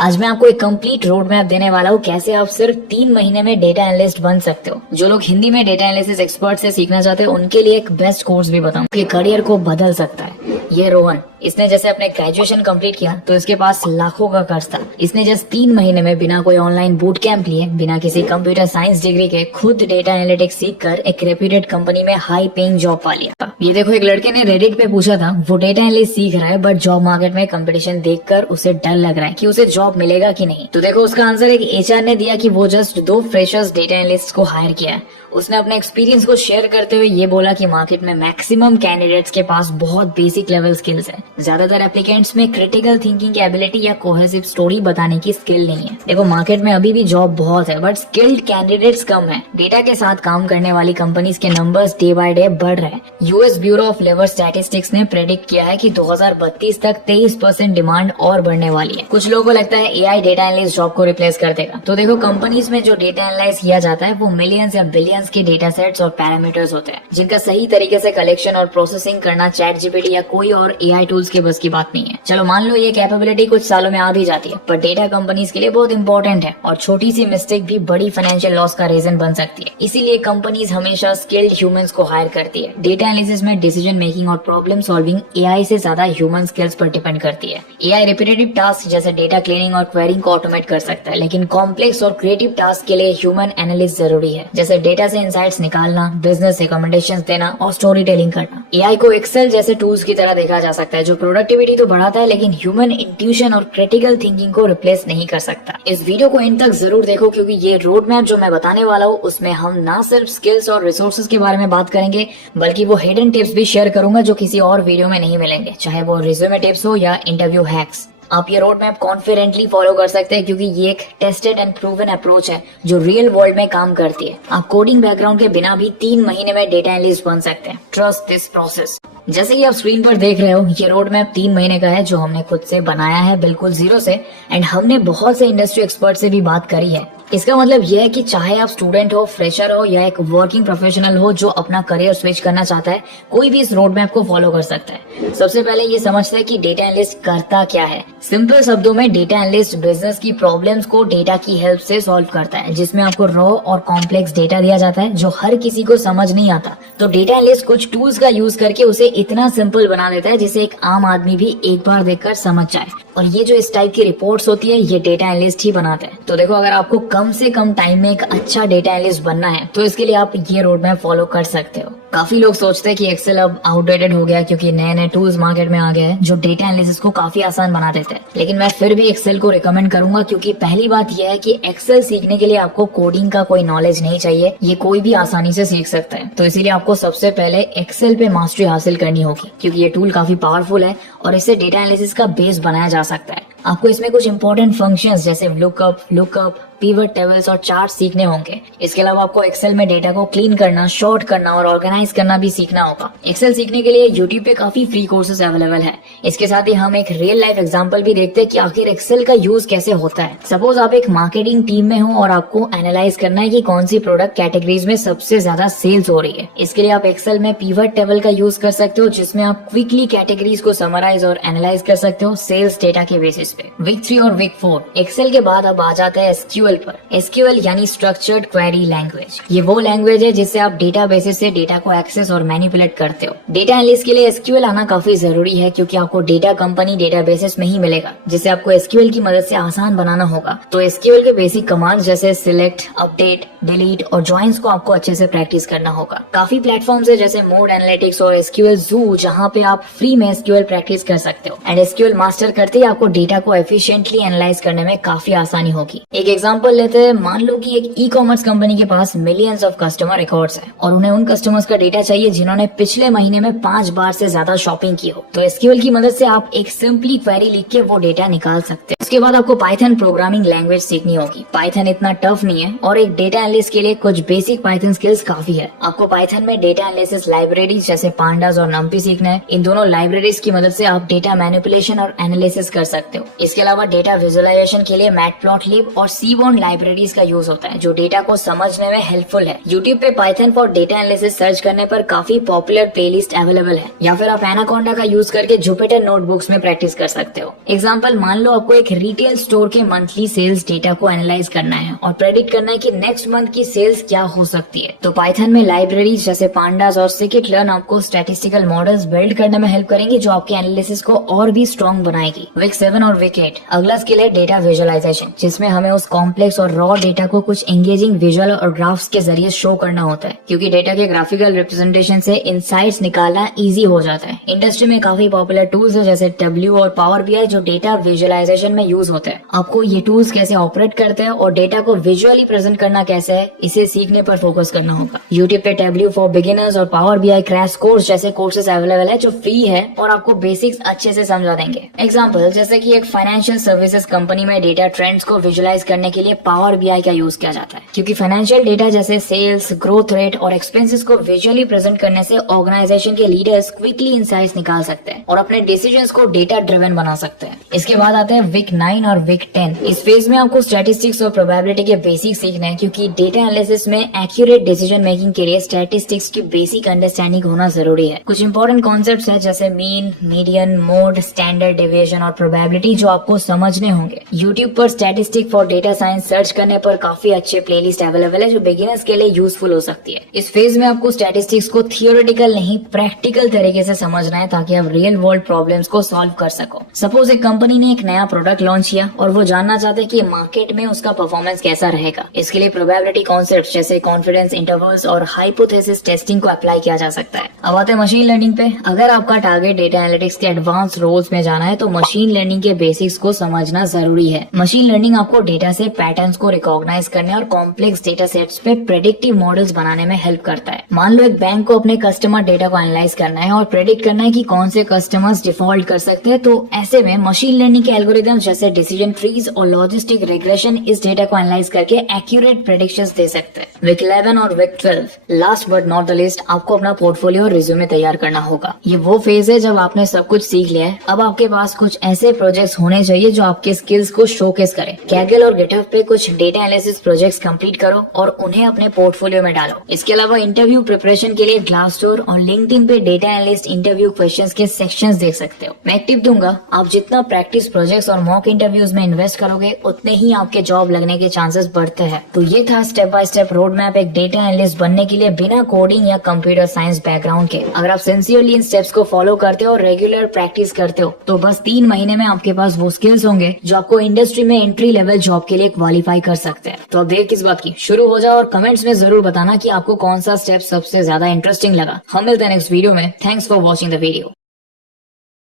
आज मैं आपको एक कंप्लीट रोड मैप देने वाला हूँ कैसे आप सिर्फ 3 महीने में डेटा एनालिस्ट बन सकते हो। जो लोग हिंदी में डेटा एनालिसिस एक्सपर्ट से सीखना चाहते हैं उनके लिए एक बेस्ट कोर्स भी बताऊँ कि करियर को बदल सकता है। ये रोहन, इसने जैसे अपने ग्रेजुएशन कंप्लीट किया तो इसके पास लाखों का कर्ज था। इसने जस्ट 3 महीने में बिना कोई ऑनलाइन बूट कैंप लिए, बिना किसी कंप्यूटर साइंस डिग्री के खुद डेटा एनालिटिक्स सीख कर एक रेप्यूटेड कंपनी में हाई पेइंग जॉब पा लिया। ये देखो, एक लड़के ने रेडिट पे पूछा था, वो डेटा एनालिस्ट सीख रहा है बट जॉब मार्केट में कंपटीशन देखकर उसे डर लग रहा है कि उसे जॉब मिलेगा कि नहीं। तो देखो उसका आंसर एक एचआर ने दिया कि वो जस्ट 2 फ्रेशर्स डेटा एनालिस्ट को हायर किया है। उसने अपने एक्सपीरियंस को शेयर करते हुए ये बोला कि मार्केट में मैक्सिमम कैंडिडेट्स के पास बहुत बेसिक लेवल स्किल्स है। ज्यादातर एप्लीकेंट्स में क्रिटिकल थिंकिंग की एबिलिटी या कोहेसिव स्टोरी बताने की स्किल नहीं है। देखो मार्केट में अभी भी जॉब बहुत है बट स्किल्ड कैंडिडेट्स कम है। डेटा के साथ काम करने वाली कंपनीज के नंबर्स डे बाय डे बढ़ रहे हैं। US bureau of labour statistics ने प्रेडिक्ट किया है कि 2032 तक 23% डिमांड और बढ़ने वाली है। कुछ लोगों को लगता है एआई डेटा एनालिस्ट जॉब को रिप्लेस कर देगा। तो देखो कंपनीज में जो डेटा एनालाइज किया जाता है वो मिलियंस या बिलियंस के डेटा सेट्स और पैरामीटर्स होते हैं, जिनका सही तरीके से कलेक्शन और प्रोसेसिंग करना चैट जीपीटी या कोई और एआई टूल्स के बस की बात नहीं है। चलो मान लो ये कैपेबिलिटी कुछ सालों में आ भी जाती है, पर डेटा कंपनीज के लिए बहुत इंपॉर्टेंट है और छोटी सी मिस्टेक भी बड़ी फाइनेंशियल लॉस का रीजन बन सकती है। इसीलिए कंपनीज हमेशा स्किल्ड ह्यूमंस को हायर करती है। डेटा एनालिसिस में डिसीजन मेकिंग और प्रॉब्लम सॉल्विंग एआई से ज्यादा ह्यूमन स्किल्स पर डिपेंड करती है। एआई रिपीटेटिव टास्क जैसे डेटा क्लीनिंग और क्वेरिंग को ऑटोमेट कर सकता है, लेकिन कॉम्प्लेक्स और क्रिएटिव टास्क के लिए ह्यूमन एनालिस्ट जरूरी है, जैसे डेटा से इंसाइट्स निकालना, बिजनेस रिकमेंडेशंस देना और स्टोरी टेलिंग करना। एआई को एक्सेल जैसे टूल्स की तरह देखा जा सकता है जो प्रोडक्टिविटी तो बढ़ाता है लेकिन ह्यूमन इंट्यूशन और क्रिटिकल थिंकिंग को रिप्लेस नहीं कर सकता। इस वीडियो को एंड तक जरूर देखो क्योंकि ये रोड मैप जो मैं बताने वाला हूँ उसमें हम ना सिर्फ स्किल्स और रिसोर्सेज के बारे में बात करेंगे बल्कि वो हिडन टिप्स भी शेयर करूंगा जो किसी और वीडियो में नहीं मिलेंगे, चाहे वो रिज्यूमे टिप्स हो या इंटरव्यू हैक्स। आप ये रोड मैप कॉन्फिडेंटली फॉलो कर सकते हैं क्योंकि ये एक टेस्टेड एंड प्रूवन अप्रोच है जो रियल वर्ल्ड में काम करती है। आप कोडिंग बैकग्राउंड के बिना भी 3 महीने में डेटा एनालिस्ट बन सकते हैं। Trust this process. जैसे कि आप स्क्रीन पर देख रहे हो, ये रोड मैप 3 महीने का है जो हमने खुद से बनाया है, बिल्कुल जीरो से, एंड हमने बहुत से इंडस्ट्री एक्सपर्ट से भी बात करी है। इसका मतलब यह है कि चाहे आप स्टूडेंट हो, फ्रेशर हो या एक वर्किंग प्रोफेशनल हो जो अपना करियर स्विच करना चाहता है, कोई भी इस रोड मैप को फॉलो कर सकता है। सबसे पहले ये समझते हैं कि डेटा एनालिस्ट करता क्या है। सिंपल शब्दों में डेटा एनालिस्ट बिजनेस की प्रॉब्लम्स को डेटा की हेल्प से सॉल्व करता है, जिसमें आपको रॉ और कॉम्प्लेक्स डेटा दिया जाता है जो हर किसी को समझ नहीं आता। तो डेटा एनालिस्ट कुछ टूल्स का यूज करके उसे इतना सिंपल बना देता है जिसे एक आम आदमी भी एक बार देखकर समझ जाए। और ये जो इस टाइप की रिपोर्ट्स होती है ये डेटा एनालिस्ट ही बनाते हैं। तो देखो अगर आपको कम से कम टाइम में एक अच्छा डेटा एनालिस्ट बनना है तो इसके लिए आप ये रोड मैप फॉलो कर सकते हो। काफी लोग सोचते हैं कि एक्सेल अब आउटडेटेड हो गया क्योंकि नए नए टूल्स मार्केट में आ गए हैं जो डेटा एनालिसिस को काफी आसान बना देते हैं, लेकिन मैं फिर भी एक्सेल को रिकमेंड करूंगा क्योंकि पहली बात यह है कि एक्सेल सीखने के लिए आपको कोडिंग का कोई नॉलेज नहीं चाहिए, ये कोई भी आसानी से सीख सकता है। तो इसीलिए आपको सबसे पहले एक्सेल पे मास्टरी हासिल करनी होगी क्योंकि ये टूल काफी पावरफुल है और इससे डेटा एनालिसिस का बेस बनाया जा सकता है। आपको इसमें कुछ इंपॉर्टेंट फंक्शंस जैसे लुकअप, पिवट टेबल्स और चार्ट सीखने होंगे। इसके अलावा आपको एक्सेल में डेटा को क्लीन करना, शॉर्ट करना और ऑर्गेनाइज करना भी सीखना होगा। एक्सेल सीखने के लिए यूट्यूब पे काफी फ्री कोर्सेज अवेलेबल है। इसके साथ ही हम एक रियल लाइफ एग्जांपल भी देखते हैं कि आखिर एक्सेल का यूज कैसे होता है। सपोज आप एक मार्केटिंग टीम में हो और आपको एनालाइज करना है कि कौन सी प्रोडक्ट कैटेगरीज में सबसे ज्यादा सेल्स हो रही है। इसके लिए आप एक्सेल में पिवट टेबल का यूज कर सकते हो जिसमें आप क्विकली कैटेगरीज को समराइज और एनालाइज कर सकते हो सेल्स डेटा के बेसिस पे। वीक 3 और वीक 4 एक्सेल के बाद अब आ जाते हैं एसक्यूएल पर। एसक्यूएल यानी स्ट्रक्चर्ड क्वेरी लैंग्वेज। ये वो लैंग्वेज है जिससे आप डेटा बेसिस से डेटा को एक्सेस और मैनिपुलेट करते हो। डेटा एनालिस्ट के लिए एसक्यूएल आना काफी जरूरी है क्योंकि आपको डेटा कंपनी डेटा बेसिस में ही मिलेगा जिसे आपको एसक्यूएल की मदद से आसान बनाना होगा। तो एसक्यूएल के बेसिक कमांड्स जैसे सिलेक्ट, अपडेट, डिलीट और ज्वाइंस को आपको अच्छे से प्रैक्टिस करना होगा। काफी प्लेटफॉर्म्स है जैसे मोड एनालिटिक्स और एसक्यूएल ज़ू जहाँ पे आप फ्री में एसक्यूएल प्रैक्टिस कर सकते हो। एंड एसक्यूएल मास्टर करते ही आपको डेटा को एफिशिएंटली एनालाइज करने में काफी आसानी होगी। एक एग्जांपल लेते हैं, मान लो कि एक ई-कॉमर्स कंपनी के पास मिलियंस ऑफ कस्टमर रिकॉर्ड्स हैं और उन्हें उन कस्टमर्स का डेटा चाहिए जिन्होंने पिछले महीने में 5 बार से ज्यादा शॉपिंग की हो। तो एसक्यूएल की मदद से आप एक सिंपली क्वेरी लिख के वो डेटा निकाल सकते हैं। उसके बाद आपको पाइथन प्रोग्रामिंग लैंग्वेज सीखनी होगी। पाइथन इतना टफ नहीं है और एक डेटा एनालिस्ट के लिए कुछ बेसिक पाइथन स्किल्स काफी है। आपको पाइथन में डेटा एनालिसिस लाइब्रेरीज जैसे पांडास और नम्पी सीखना है। इन दोनों लाइब्रेरीज की मदद से आप डेटा मैनिपुलेशन और एनालिसिस कर सकते हो। इसके अलावा डेटा विजुअलाइजेशन के लिए मैटप्लॉटलिब और सीबॉर्न लाइब्रेरीज का यूज होता है जो डेटा को समझने में हेल्पफुल है। यूट्यूब पे Python for data analysis search करने पर काफी पॉपुलर प्लेलिस्ट अवेलेबल है, या फिर आप एनाकोंडा का यूज करके जुपिटर नोटबुक्स में प्रैक्टिस कर सकते हो। एग्जाम्पल, मान लो आपको एक रिटेल स्टोर के मंथली सेल्स डेटा को एनालाइज करना है और प्रेडिक्ट करना है कि नेक्स्ट मंथ की सेल्स क्या हो सकती है। तो पाइथन में लाइब्रेरीज जैसे पांडास और scikit-learn आपको स्टैटिस्टिकल मॉडल्स बिल्ड करने में हेल्प करेंगे, जो आपके एनालिसिस को और भी स्ट्रॉन्ग बनाएगी। वीक 7 और वीक 8 अगला स्किल है डेटा विजुअलाइजेशन, जिसमें हमें उस कॉम्प्लेक्स और रॉ डेटा को कुछ एंगेजिंग विजुअल और ग्राफ्स के जरिए शो करना होता है, क्योंकि डेटा के ग्राफिकल रिप्रेजेंटेशन से इनसाइट्स निकालना इजी हो जाता है। इंडस्ट्री में काफी पॉपुलर टूल्स है जैसे टैब्ल्यू और पावर बीआई जो डेटा विजुअलाइजेशन में यूज होते हैं। आपको ये टूल्स कैसे ऑपरेट करते हैं और डेटा को विजुअली प्रेजेंट करना कैसे है, इसे सीखने पर फोकस करना होगा। यूट्यूब पे टैब्ल्यू फॉर बिगिनर्स और पावर बीआई क्रैश कोर्स जैसे कोर्सेज अवेलेबल है जो फ्री है और आपको बेसिक्स अच्छे से समझा देंगे। एग्जाम्पल जैसे कि एक फाइनेंशियल सर्विसेज कंपनी में डेटा ट्रेंड्स को विजुअलाइज करने के लिए पावर बीआई का यूज किया जाता है, क्योंकि फाइनेंशियल डेटा जैसे सेल्स, ग्रोथ रेट और एक्सपेंसेस को विजुअली प्रेजेंट करने से ऑर्गेनाइजेशन के लीडर्स क्विकली इंसाइट्स निकाल सकते हैं और अपने डिसीजंस को डेटा ड्रिवन बना सकते हैं। इसके बाद आते हैं वीक 9 और वीक 10। इस फेज में आपको स्टैटिस्टिक्स और प्रोबेबिलिटी के बेसिक सीखना है, क्योंकि डेटा एनालिसिस में एक्यूरेट डिसीजन मेकिंग के लिए स्टैटिस्टिक्स की बेसिक अंडरस्टैंडिंग होना जरूरी है। कुछ इंपॉर्टेंट कॉन्सेप्ट्स हैं जैसे mean, median, mode, standard deviation और प्रोबेबिलिटी जो आपको समझने होंगे। यूट्यूब पर statistic for data science search करने पर काफी अच्छे प्लेलिस्ट अवेलेबल है जो बिगिनर्स के लिए यूजफुल हो सकती है। इस फेज में आपको स्टैटिस्टिक्स को थियोरेटिकल नहीं प्रैक्टिकल तरीके से समझना है ताकि आप रियल वर्ल्ड प्रॉब्लम्स को सॉल्व कर सको। सपोज एक कंपनी ने एक नया प्रोडक्ट लॉन्च किया और वो जानना चाहते हैं कि मार्केट में उसका परफॉर्मेंस कैसा रहेगा। इसके लिए प्रोबेबिलिटी कॉन्सेप्ट्स जैसे कॉन्फिडेंस इंटरवल्स और हाइपोथेसिस टेस्टिंग को अप्लाई किया जा सकता है। अब आते हैं मशीन लर्निंग पे। अगर आपका टारगेट डेटा एनालिटिक्स के एडवांस रोल्स में जाना है तो मशीन लर्निंग के बेसिक्स को समझना जरूरी है। मशीन लर्निंग आपको डेटा से पैटर्न्स को रिकॉग्नाइज करने और कॉम्प्लेक्स डेटा सेट्स पे प्रेडिक्टिव मॉडल्स बनाने में हेल्प करता है। मान लो एक बैंक को अपने कस्टमर डेटा को एनालाइज करना है और प्रेडिक्ट करना है कि कौन से कस्टमर्स डिफॉल्ट कर सकते हैं, तो ऐसे में मशीन लर्निंग के एल्गोरिथम्स जैसे डिसीजन ट्रीज और लॉजिस्टिक रिग्रेशन इस डेटा को एनालाइज करके एक्यूरेट प्रेडिक्शंस दे सकते हैं। वीक 11 और week 12 last but not the least आपको अपना पोर्टफोलियो और रिज्यूमे तैयार करना होगा। ये वो फेज है जब आपने सब कुछ सीख लिया है। अब आपके पास कुछ ऐसे प्रोजेक्ट्स होने चाहिए जो आपके स्किल्स को शोकेस करें। कैगल और गिटहब पे कुछ डेटा एनालिसिस प्रोजेक्ट्स कंप्लीट करो और उन्हें अपने पोर्टफोलियो में डालो। इसके अलावा इंटरव्यू प्रिपरेशन के लिए ग्लासडोर और लिंक्डइन पे डेटा एनालिस्ट इंटरव्यू क्वेश्चंस के सेक्शंस देख सकते हो। मैं एक टिप दूंगा, आप जितना प्रैक्टिस प्रोजेक्ट्स और मॉक इंटरव्यूज में इन्वेस्ट करोगे उतने ही आपके जॉब लगने के चांसेस बढ़ते हैं। तो ये था step by step road map एक डेटा एनालिस्ट बनने के लिए बिना कोडिंग या कंप्यूटर साइंस बैकग्राउंड के। अगर आप सिंसियरली इन स्टेप्स को फॉलो करते हो और रेगुलर प्रैक्टिस करते हो तो बस 3 महीने में आपके पास वो स्किल्स होंगे जो आपको इंडस्ट्री में एंट्री लेवल जॉब के लिए क्वालिफाई कर सकते हैं। तो अब देर किस बात की, शुरू हो जाओ और कमेंट्स में जरूर बताना कि आपको कौन सा स्टेप सबसे ज्यादा इंटरेस्टिंग लगा। हम मिलते हैं नेक्स्ट वीडियो में। Thanks for watching the video.